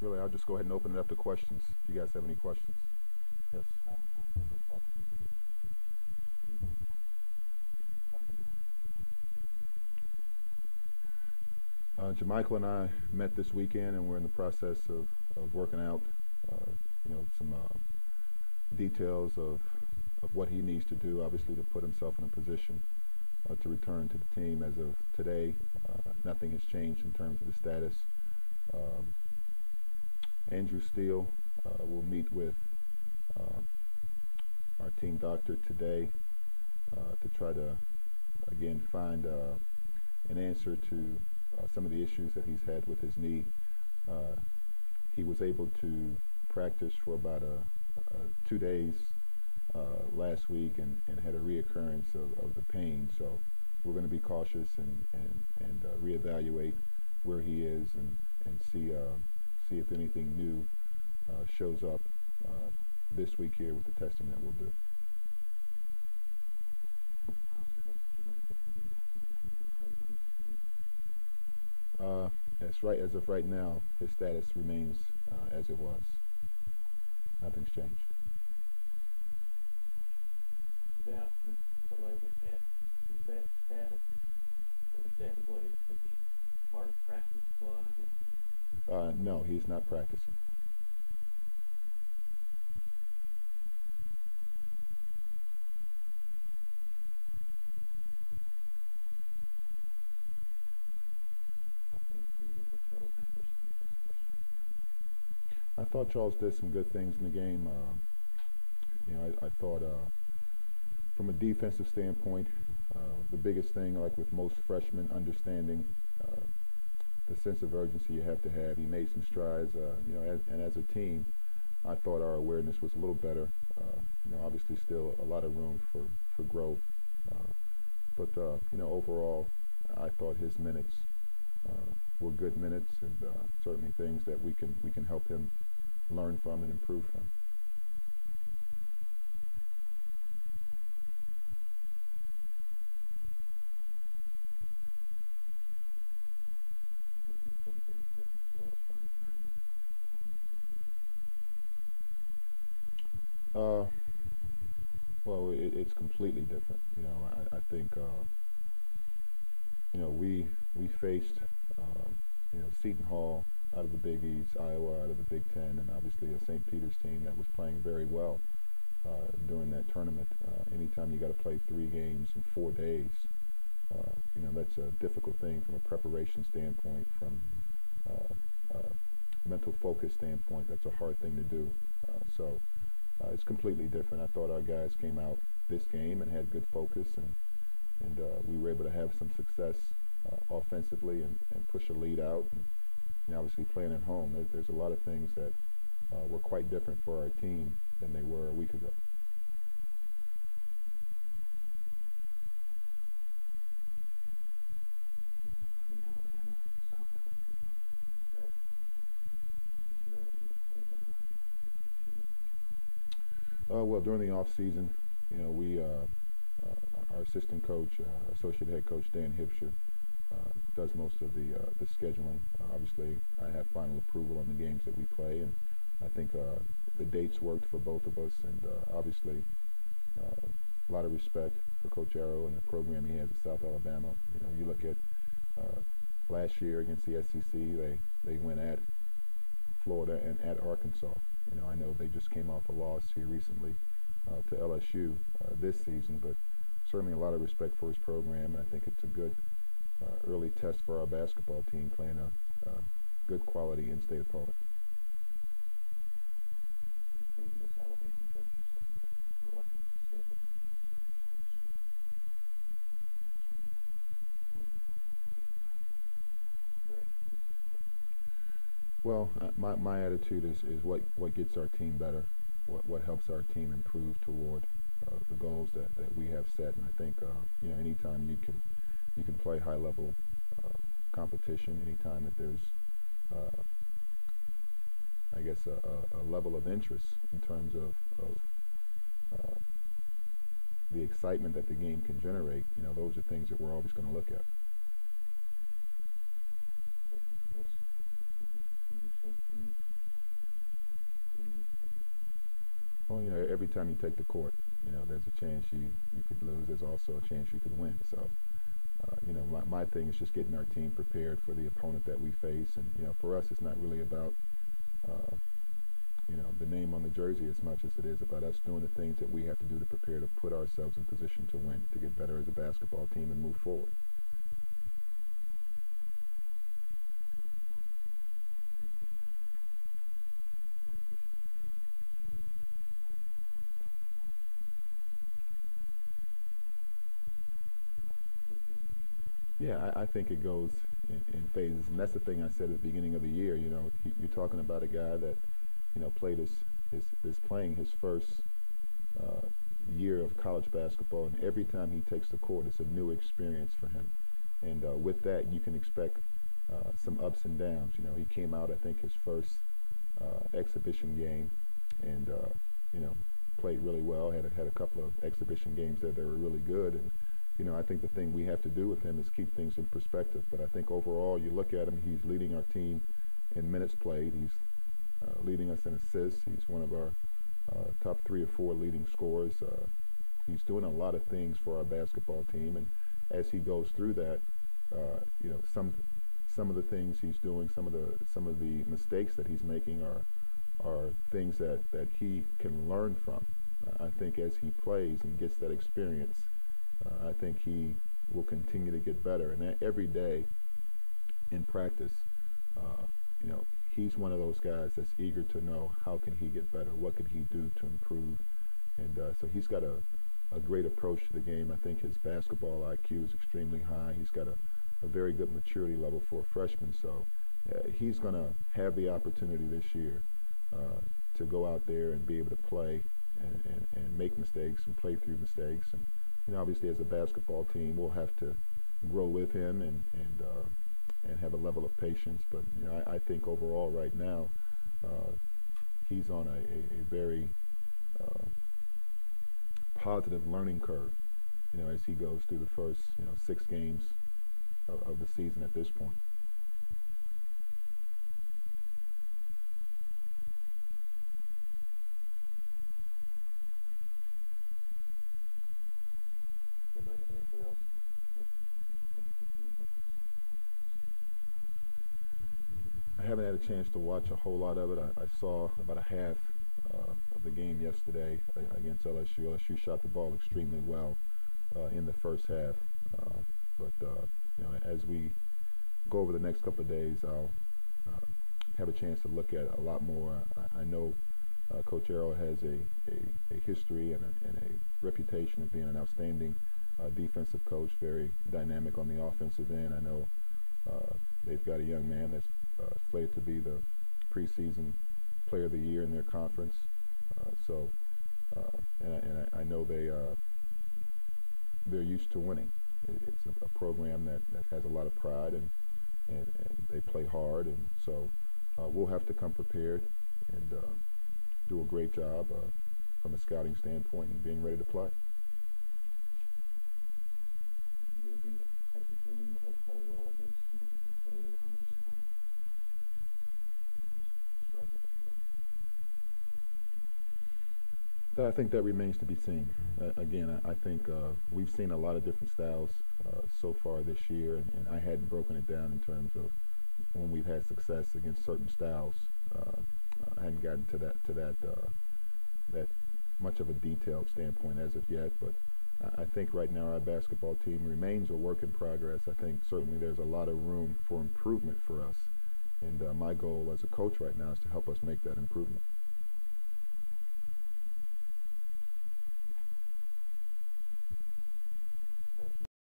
Really, I'll just go ahead and open it up to questions. If you guys have any questions. Yes. Jamichael and I met this weekend, and we're in the process of working out, some details of what he needs to do, obviously, to put himself in a position to return to the team. As of today, nothing has changed in terms of the status. Um, Andrew Steele will meet with um, our team doctor today to try to, again, find an answer to some of the issues that he's had with his knee. Uh, he was able to practice for about 2 days last week and had a reoccurrence of the pain. So we're going to be cautious and reevaluate where he is and see if anything new shows up this week here with the testing that we'll do. Uh, as of right now, his status remains as it was. Nothing's changed. No, he's not practicing. I thought Charles did some good things in the game. I thought from a defensive standpoint, the biggest thing, like with most freshmen, understanding uh, the sense of urgency you have to have. He made some strides, and as a team, I thought our awareness was a little better. Obviously, still a lot of room for growth, uh, but overall, I thought his minutes were good minutes, and certainly things that we can help him learn from and improve from. Uh, well, it's completely different. I think we faced Seton Hall out of the Big East, Iowa out of the Big Ten, and obviously a St. Peter's team that was playing very well during that tournament. Anytime you got to play 3 games in 4 days, that's a difficult thing from a preparation standpoint, from uh, uh, mental focus standpoint. That's a hard thing to do. So it's completely different. I thought our guys came out this game and had good focus, and we were able to have some success offensively and push a lead out. And obviously playing at home, there's a lot of things that were quite different for our team than they were a week ago. Well, during the off season, we our assistant coach, associate head coach Dan Hipsher, does most of the scheduling. Obviously, I have final approval on the games that we play, and I think the dates worked for both of us. And obviously, a lot of respect for Coach Arrow and the program he has at South Alabama. You look at uh, last year against the SEC, they went at Florida and at Arkansas. I know they just came off a loss here recently to LSU this season, but certainly a lot of respect for his program. I think it's a good early test for our basketball team playing a good quality in-state opponent. Well, my attitude is what gets our team better, what helps our team improve toward the goals that we have set. And I think anytime you can play high level competition, anytime that there's uh, I guess a level of interest in terms of uh, the excitement that the game can generate, those are things that we're always going to look at. time you take the court, there's a chance you could lose. There's also a chance you could win. So, my thing is just getting our team prepared for the opponent that we face. And, for us, it's not really about, the name on the jersey as much as it is about us doing the things that we have to do to prepare to put ourselves in position to win, to get better as a basketball team and move forward. Yeah, I think it goes in phases, and that's the thing I said at the beginning of the year. You're talking about a guy that, played is playing his first uh, year of college basketball, and every time he takes the court, it's a new experience for him. And with that, you can expect some ups and downs. He came out, I think, his first exhibition game, and played really well. Had a couple of exhibition games there that were really good, and I think the thing we have to do with him is keep things in perspective. But I think overall, you look at him, he's leading our team in minutes played. He's leading us in assists. He's one of our top 3 or 4 leading scorers. He's doing a lot of things for our basketball team, and as he goes through that, some of the things he's doing, some of the mistakes that he's making are things that he can learn from. I think as he plays and gets that experience, I think he will continue to get better. And every day in practice, he's one of those guys that's eager to know how can he get better, what can he do to improve. And so he's got a great approach to the game. I think his basketball IQ is extremely high. He's got a very good maturity level for a freshman. So he's going to have the opportunity this year to go out there and be able to play and make mistakes and play through mistakes. And obviously, as a basketball team, we'll have to grow with him and have a level of patience. But I think overall, right now, he's on a very positive learning curve. As he goes through the first 6 games of the season at this point. I haven't had a chance to watch a whole lot of it. I saw about a half of the game yesterday against LSU. LSU shot the ball extremely well in the first half. But as we go over the next couple of days, I'll have a chance to look at a lot more. I know Coach Arrow has a history and a reputation of being an outstanding defensive coach, very dynamic on the offensive end. I know they've got a young man that's slated to be the preseason player of the year in their conference. And I know they're used to winning. It's a program that has a lot of pride and they play hard, and so we'll have to come prepared and do a great job from a scouting standpoint and being ready to play. I think that remains to be seen. Again, I think we've seen a lot of different styles so far this year, and I hadn't broken it down in terms of when we've had success against certain styles. I hadn't gotten to that much of a detailed standpoint as of yet, but I think right now our basketball team remains a work in progress. I think certainly there's a lot of room for improvement for us, and my goal as a coach right now is to help us make that improvement.